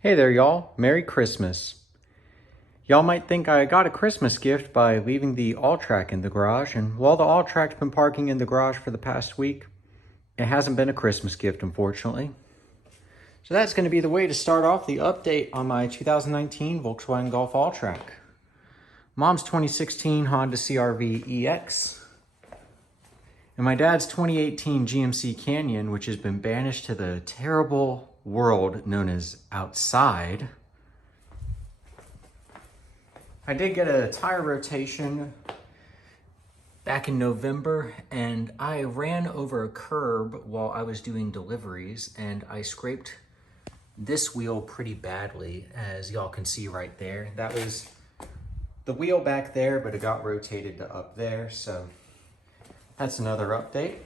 Hey there, y'all. Merry Christmas. Y'all might think I got a Christmas gift by leaving the Alltrack in the garage, and while the Alltrack's been parking in the garage for the past week, it hasn't been a Christmas gift, unfortunately. So that's going to be the way to start off the update on my 2019 Volkswagen Golf Alltrack. Mom's 2016 Honda CR-V EX, and my dad's 2018 GMC Canyon, which has been banished to the terrible world known as outside. I did get a tire rotation back in November, and I ran over a curb while I was doing deliveries, and I scraped this wheel pretty badly, as y'all can see right there. That was the wheel back there, but it got rotated to up there, so that's another update.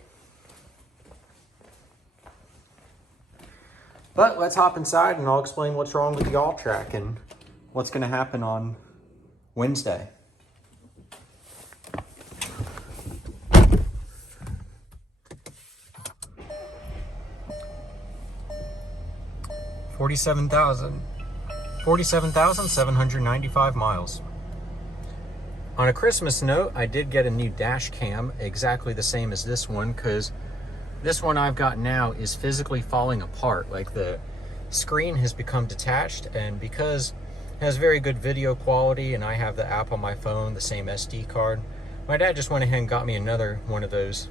But let's hop inside and I'll explain what's wrong with the Alltrack and what's going to happen on Wednesday. $47,795 miles. On a Christmas note, I did get a new dash cam, exactly the same as this one, because this one I've got now is physically falling apart. Like, the screen has become detached, and because it has very good video quality and I have the app on my phone, the same SD card, my dad just went ahead and got me another one of those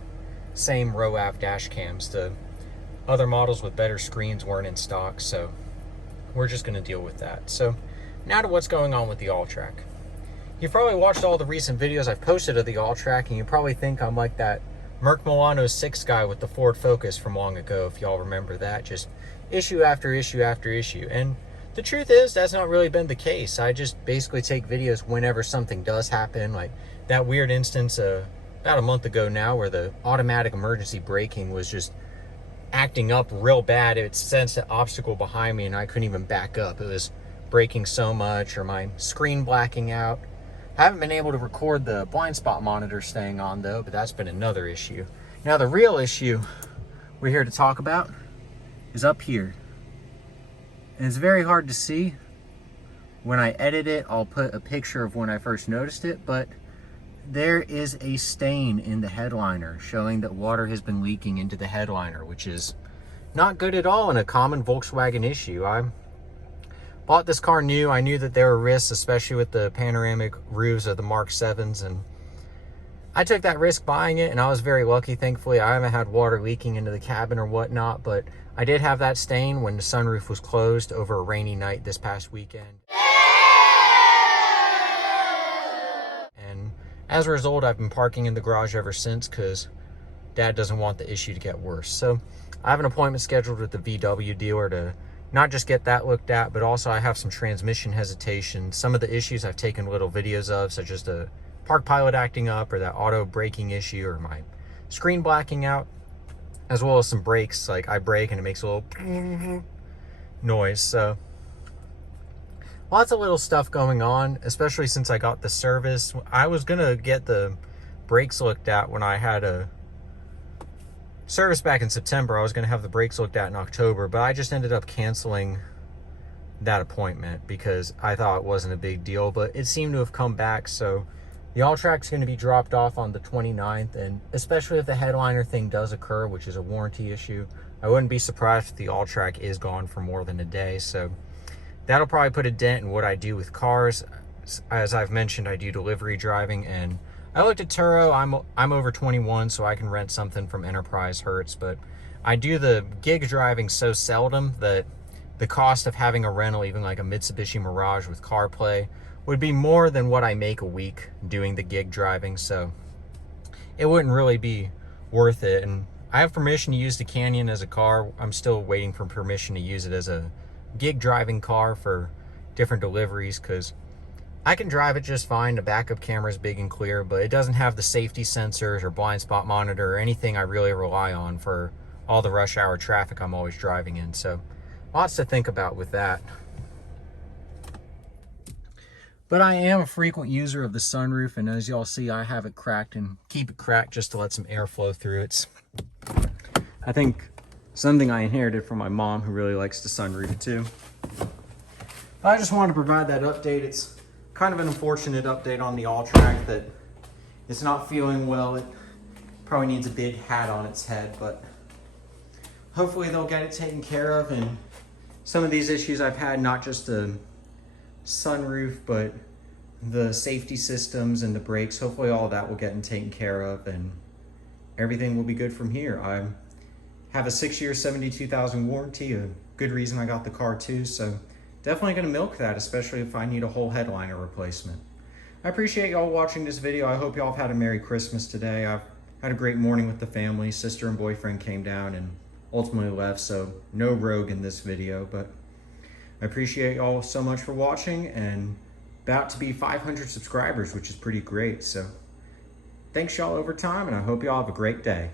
same ROAV dash cams. The other models with better screens weren't in stock, so we're just going to deal with that. So now to what's going on with the Alltrack. You've probably watched all the recent videos I've posted of the Alltrack, and you probably think I'm like that Merc Milano 6 guy with the Ford Focus from long ago, if y'all remember that. Just issue after issue after issue. And the truth is, that's not really been the case. I just basically take videos whenever something does happen, like that weird instance about a month ago now where the automatic emergency braking was just acting up real bad. It sensed an obstacle behind me and I couldn't even back up. It was braking so much, or my screen blacking out. I haven't been able to record the blind spot monitor staying on though, but that's been another issue. Now the real issue we're here to talk about is up here. And it's very hard to see. When I edit it, I'll put a picture of when I first noticed it, but there is a stain in the headliner showing that water has been leaking into the headliner, which is not good at all and a common Volkswagen issue. I bought this car new. I knew that there were risks, especially with the panoramic roofs of the Mark 7s, and I took that risk buying it, and I was very lucky. Thankfully, I haven't had water leaking into the cabin or whatnot, but I did have that stain when the sunroof was closed over a rainy night this past weekend. And as a result, I've been parking in the garage ever since because Dad doesn't want the issue to get worse. So I have an appointment scheduled with the VW dealer to not just get that looked at, but also I have some transmission hesitation. Some of the issues I've taken little videos of, such as the park pilot acting up or that auto braking issue or my screen blacking out, as well as some brakes. Like, I brake and it makes a little noise. So lots of little stuff going on, especially since I got the service. I was gonna get the brakes looked at when I had a service back in September. I was gonna have the brakes looked at in October, but I just ended up canceling that appointment because I thought it wasn't a big deal, but it seemed to have come back. So the Alltrack's going to be dropped off on the 29th, and especially if the headliner thing does occur, which is a warranty issue, I wouldn't be surprised if the Alltrack is gone for more than a day. So that'll probably put a dent in what I do with cars. As I've mentioned, I do delivery driving, and I looked at Turo. I'm over 21, so I can rent something from Enterprise Hertz, but I do the gig driving so seldom that the cost of having a rental, even like a Mitsubishi Mirage with CarPlay, would be more than what I make a week doing the gig driving, so it wouldn't really be worth it. And I have permission to use the Canyon as a car. I'm still waiting for permission to use it as a gig driving car for different deliveries, because I can drive it just fine. The backup camera is big and clear, but it doesn't have the safety sensors or blind spot monitor or anything I really rely on for all the rush hour traffic I'm always driving in. So lots to think about with that. But I am a frequent user of the sunroof, and as y'all see, I have it cracked and keep it cracked just to let some air flow through. It's, I think, something I inherited from my mom, who really likes the sunroof too. I just wanted to provide that update. It's kind of an unfortunate update on the Alltrack that it's not feeling well. It probably needs a big hat on its head, but hopefully they'll get it taken care of. And some of these issues I've had, not just the sunroof, but the safety systems and the brakes, hopefully all that will get taken care of and everything will be good from here. I have a 6-year, 72,000 warranty, a good reason I got the car too, so definitely gonna milk that, especially if I need a whole headliner replacement. I appreciate y'all watching this video. I hope y'all have had a Merry Christmas today. I've had a great morning with the family. Sister and boyfriend came down and ultimately left, so no rogue in this video, but I appreciate y'all so much for watching, and about to be 500 subscribers, which is pretty great. So thanks y'all over time, and I hope y'all have a great day.